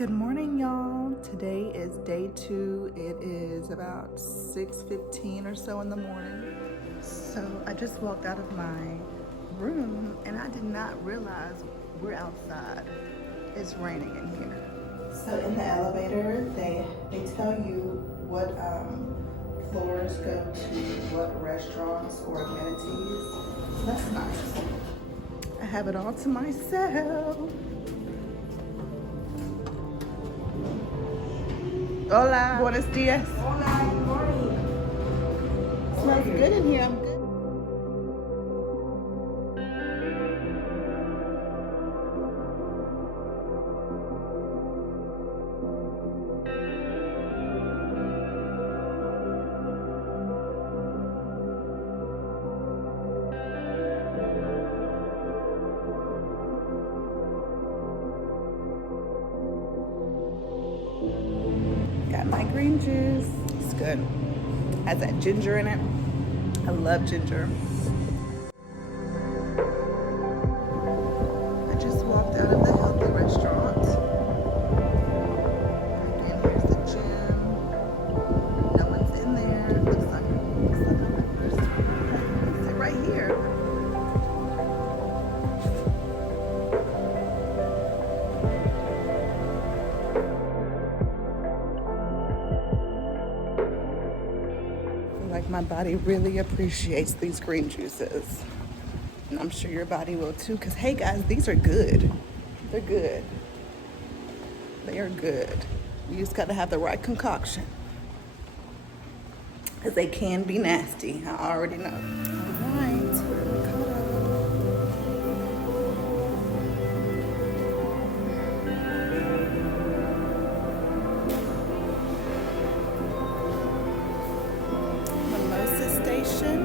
Good morning, y'all. Today is day 2. It is about 6:15 or so in the morning. So I just walked out of my room and I did not realize we're outside. It's raining in here. So in the elevator, they tell you what floors go to what restaurants or amenities. So that's nice. I have it all to myself. Hola, buenos dias. Hola, good morning. Smells good in here. I'm good. Got my green juice. It's good. Has that ginger in it. I love ginger. I just walked out of the healthy restaurant. Again, here's the gym. No one's in there. Looks like I'm sit right here. Like my body really appreciates these green juices. And I'm sure your body will too, because hey guys, these are good. They're good. They are good. You just gotta have the right concoction. Because they can be nasty, I already know. All right, we're caught up. Mimosa Station.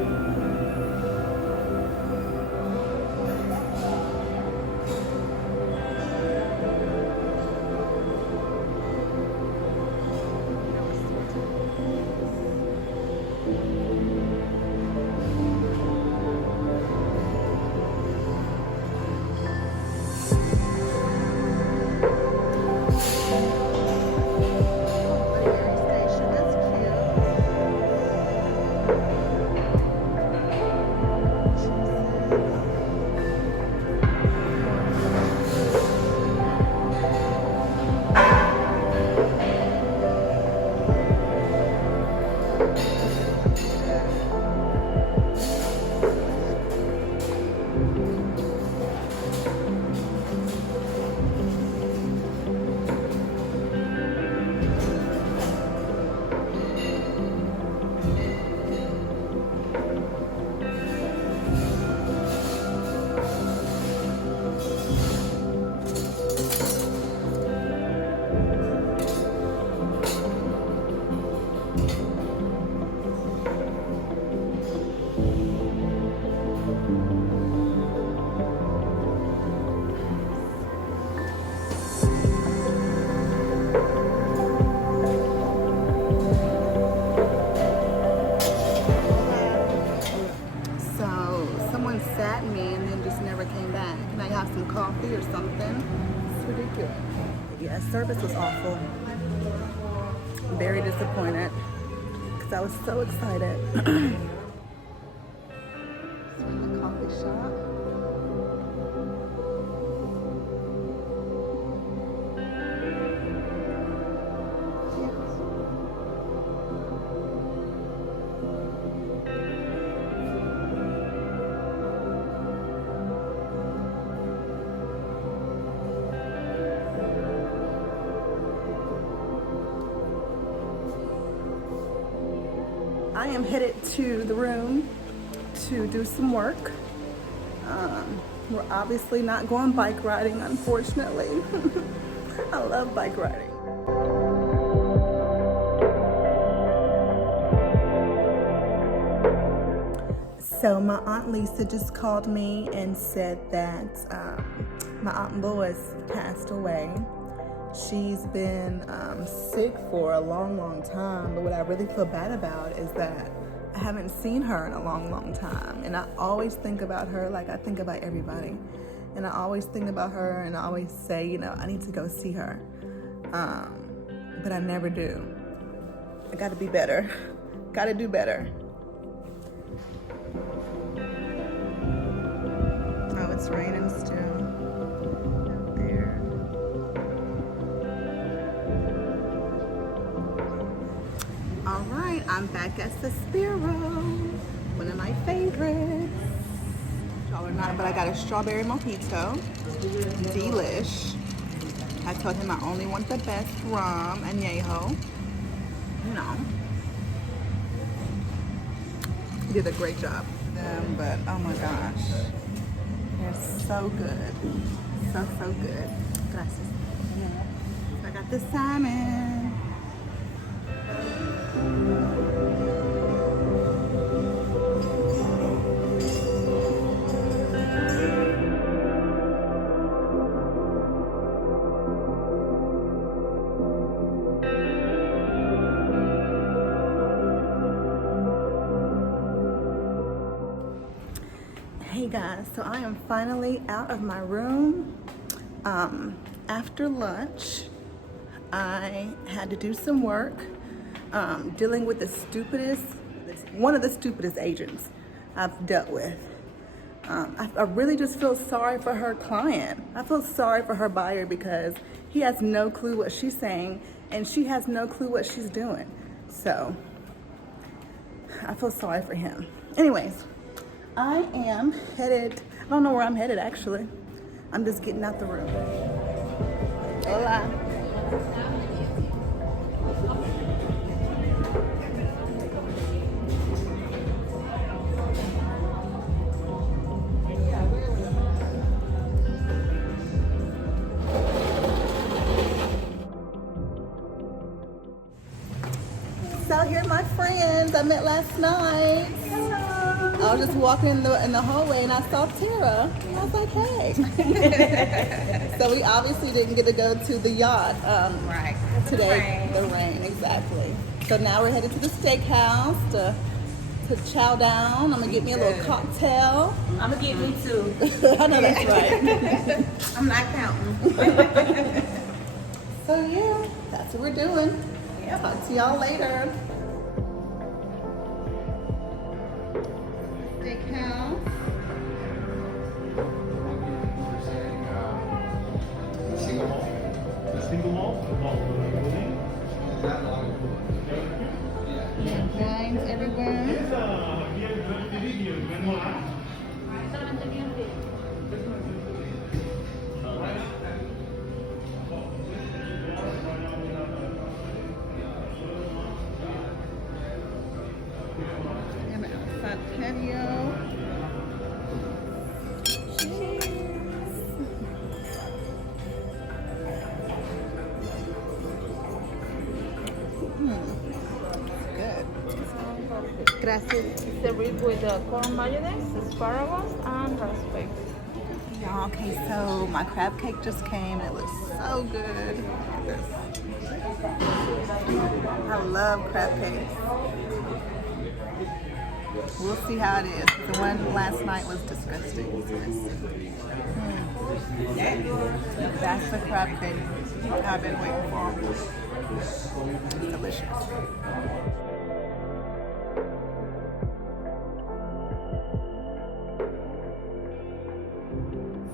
Someone sat me and then just never came back. Can I have some coffee or something? It's ridiculous. Yeah, service was awful. Very disappointed because I was so excited. So in the coffee shop. I am headed to the room to do some work. We're obviously not going bike riding, unfortunately. I love bike riding. So my Aunt Lisa just called me and said that my Aunt Lois passed away. She's been sick for a long time, but what I really feel bad about is that I haven't seen her in a long time. And I always think about her like I think about everybody. And I always think about her and I always say, you know, I need to go see her. but I never do. I gotta be better. Gotta do better. Oh, it's raining still out there. All right, I'm back at Suspiro, one of my favorites. Y'all are not, but I got a strawberry mojito. Delish. I told him I only want the best rum, añejo. You know. He did a great job. But oh my gosh. They're so good. So good. Gracias. So I got the salmon. Hey guys, so I am finally out of my room. After lunch, I had to do some work dealing with one of the stupidest agents I've dealt with. I really just feel sorry for her client. I feel sorry for her buyer because he has no clue what she's saying and she has no clue what she's doing. So I feel sorry for him. Anyways, I am headed, I don't know where I'm headed actually. I'm just getting out the room. Hola. So here are my friends I met last night. I was just walking in the hallway and I saw Tara. And I was like, hey. So we obviously didn't get to go to the yacht Right. today. The rain, exactly. So now we're headed to the steakhouse to chow down. I'm gonna get me a little cocktail. I'm gonna get me too. I know that's right. I'm not counting. So yeah, that's what we're doing. Yep. Talk to y'all later. Steakhouse. Single malt? Wines everywhere. And the outside patio. Gracias. Served with corn mayonnaise, asparagus, and raspberry. Y'all, okay, so my crab cake just came and it looks so good. Look at this. I love crab cakes. We'll see how it is. The one last night was disgusting. That's the crab cake I've been waiting for. It's delicious.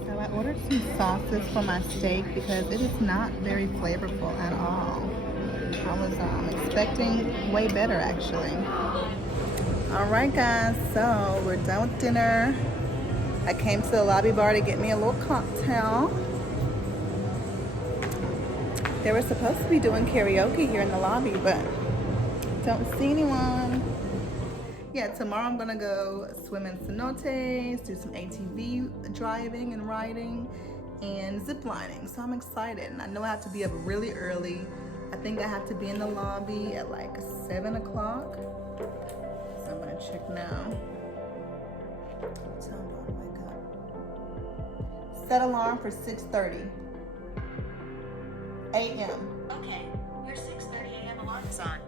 So I ordered some sauces for my steak because it is not very flavorful at all. I was expecting way better actually. All right guys, so we're done with dinner. I came to the lobby bar to get me a little cocktail. They were supposed to be doing karaoke here in the lobby, but don't see anyone. Yeah, tomorrow I'm gonna go swim in cenotes, do some ATV driving and riding, and zip lining. So I'm excited, and I know I have to be up really early. I think I have to be in the lobby at like 7 o'clock. So I'm gonna check now. What time do I wake up? Set alarm for 6:30 a.m. Okay, your 6:30 a.m. alarm is on.